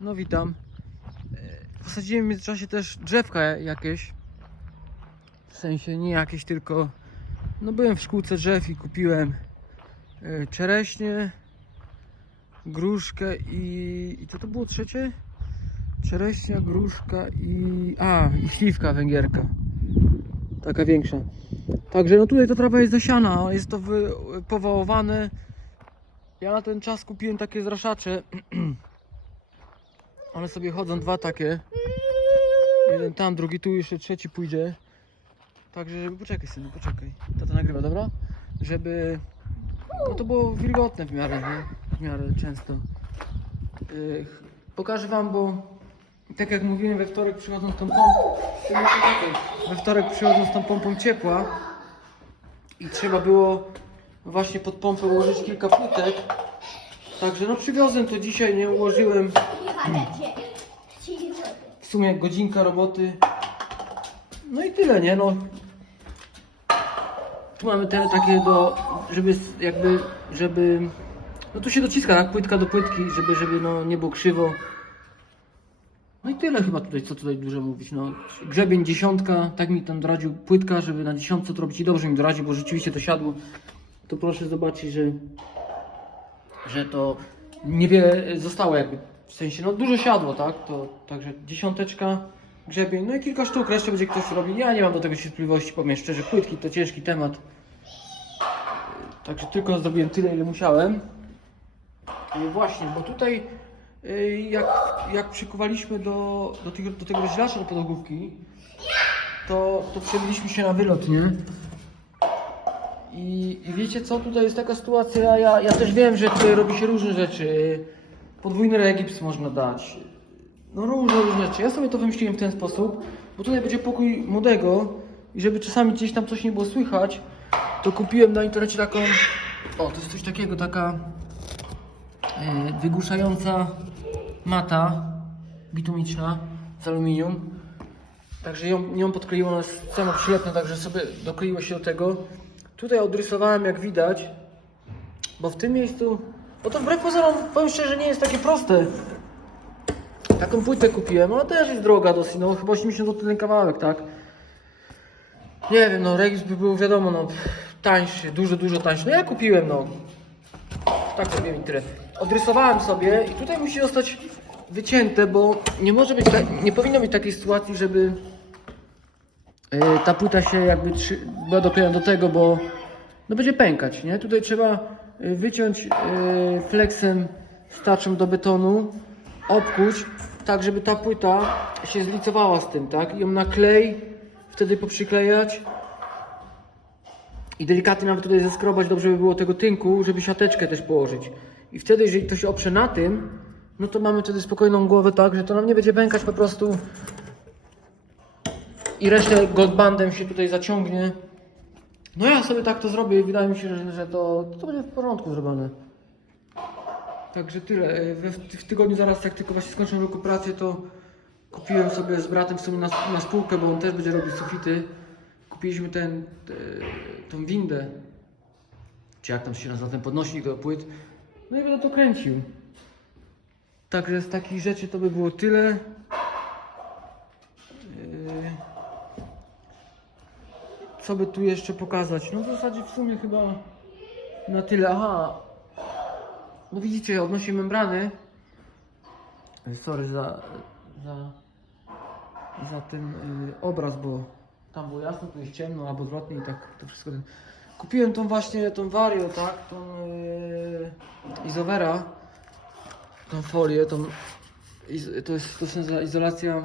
No witam. E, Posadziłem w międzyczasie też drzewka jakieś. W sensie nie jakieś, tylko no byłem w szkółce drzew i kupiłem e, czereśnie, gruszkę i, i co to było trzecie? Czereśnia, gruszka i a, i śliwka węgierka. Taka większa. Także no tutaj to trawa jest zasiana, jest to wy, powołowane. Ja na ten czas kupiłem takie zraszacze. One sobie chodzą dwa takie. Jeden tam, drugi tu, jeszcze trzeci pójdzie. Także, żeby poczekaj synu, poczekaj. Tata nagrywa, dobra? Żeby no to było wilgotne w miarę, nie? W miarę często. Pokażę wam, bo tak jak mówiłem, we wtorek przychodzą z tą pompą. We wtorek przychodzą z tą pompą ciepła i trzeba było właśnie pod pompę ułożyć kilka płytek. Także no przywiozłem to dzisiaj, nie ułożyłem w sumie godzinka roboty. No i tyle, nie? No. Tu mamy te takie do, żeby jakby, żeby, no tu się dociska, tak? Płytka do płytki, żeby, żeby no nie było krzywo. No i tyle chyba tutaj, co tutaj dużo mówić, no. Grzebień dziesiątka, tak mi tam doradził płytka, żeby na dziesiątce to robić i dobrze mi doradził, bo rzeczywiście to siadło. To proszę zobaczyć, że, że to niewiele zostało jakby, w sensie, no dużo siadło, tak? To, także dziesiąteczka, grzebień, no i kilka sztuk, resztę będzie ktoś robił. Ja nie mam do tego cierpliwości, powiem szczerze, płytki to ciężki temat. Także tylko zrobiłem tyle, ile musiałem. No właśnie, bo tutaj y, jak, jak przykuwaliśmy do, do, tego, do tego rozdzielacza do podłogówki, to, to przebiliśmy się na wylot, nie? I, I wiecie co, tutaj jest taka sytuacja, ja, ja też wiem, że tutaj robi się różne rzeczy. Podwójny regips można dać. No różne, różne rzeczy. Ja sobie to wymyśliłem w ten sposób, bo tutaj będzie pokój młodego i żeby czasami gdzieś tam coś nie było słychać, to kupiłem na internecie taką, o to jest coś takiego, taka e, wygłuszająca mata bitumiczna z aluminium. Także ją, ją podkleiło, ona jest samo przylepne, także sobie dokleiło się do tego. Tutaj odrysowałem jak widać, bo w tym miejscu, bo to wbrew pozorom, powiem szczerze, nie jest takie proste. Taką płytę kupiłem, ona też jest droga dosyć, no chyba 80 zł ten kawałek, tak? Nie wiem, no Regis by był wiadomo, no tańszy, dużo, dużo tańszy. No ja kupiłem, no. Tak sobie tyle. Odrysowałem sobie i tutaj musi zostać wycięte, bo nie może być, ta, nie powinno być takiej sytuacji, żeby ta płyta się jakby trzy, była doklejona do tego, bo no będzie pękać, nie? Tutaj trzeba yy, wyciąć yy, flexem staczem do betonu, obkuć, tak żeby ta płyta się zlicowała z tym, tak? I ją na klej wtedy poprzyklejać i delikatnie nawet tutaj zeskrobać, dobrze by było tego tynku, żeby siateczkę też położyć. I wtedy, jeżeli to się oprze na tym, no to mamy wtedy spokojną głowę, tak, że to nam nie będzie pękać po prostu i resztę goldbandem się tutaj zaciągnie. No ja sobie tak to zrobię i wydaje mi się, że, że to, to będzie w porządku zrobione. Także tyle. E, We, w tygodniu zaraz, jak tylko właśnie skończę rekuperację, to kupiłem sobie z bratem w sumie na, na spółkę, bo on też będzie robić sufity. Kupiliśmy ten, te, tą windę, czy jak tam się nazywa, ten podnośnik do płyt. No i będę to kręcił. Także z takich rzeczy to by było tyle. Co by tu jeszcze pokazać? No w zasadzie w sumie chyba na tyle. Aha, no widzicie, odnośnie membrany. Sorry za, za, za ten y, obraz, bo tam było jasno, tu jest ciemno, albo odwrotnie i tak to wszystko. Ten... Kupiłem tą właśnie, tą Vario, tak, tą y, Izowera, tą folię, tą, iz, to jest, to jest izolacja,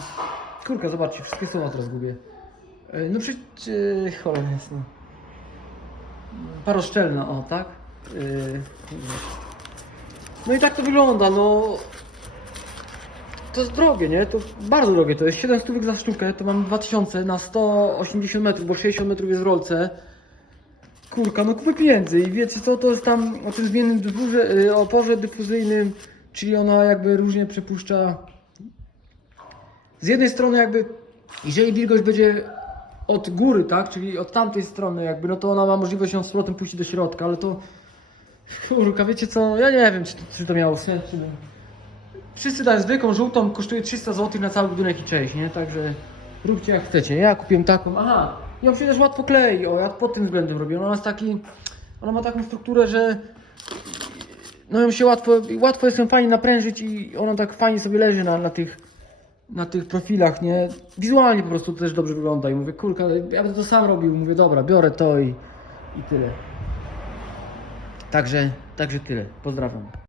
kurka, zobaczcie, wszystkie słowa teraz gubię. Y, no przecież, y, cholera jasno. Paroszczelna, o, tak? Y, no i tak to wygląda, no. To jest drogie, nie? To bardzo drogie, to jest 7 stówek za sztukę, to mam 2000 na 180 metrów, bo 60 metrów jest w rolce. Kurka, no kupy pieniędzy i wiecie co, to jest tam o tym zmiennym dyfuzze, y, oporze dyfuzyjnym, czyli ona jakby różnie przepuszcza. Z jednej strony jakby, jeżeli wilgoć będzie od góry, tak, czyli od tamtej strony jakby, no to ona ma możliwość ją z powrotem puścić do środka, ale to Kurka, wiecie co, ja nie wiem, czy to, czy to miało sens, czy nie. wszyscy dają zwykłą, żółtą, kosztuje 300 zł na cały budynek i cześć, nie? Także róbcie jak chcecie. Ja kupiłem taką, aha, on się też łatwo klei, o, ja pod tym względem robię. Ona jest taki, ona ma taką strukturę, że no ją się łatwo, łatwo jest ją fajnie naprężyć i ona tak fajnie sobie leży na, na tych na tych profilach, nie? Wizualnie po prostu też dobrze wygląda i mówię, kurka, ja bym to sam robił, mówię, dobra, biorę to i, i tyle. Także, także tyle. Pozdrawiam.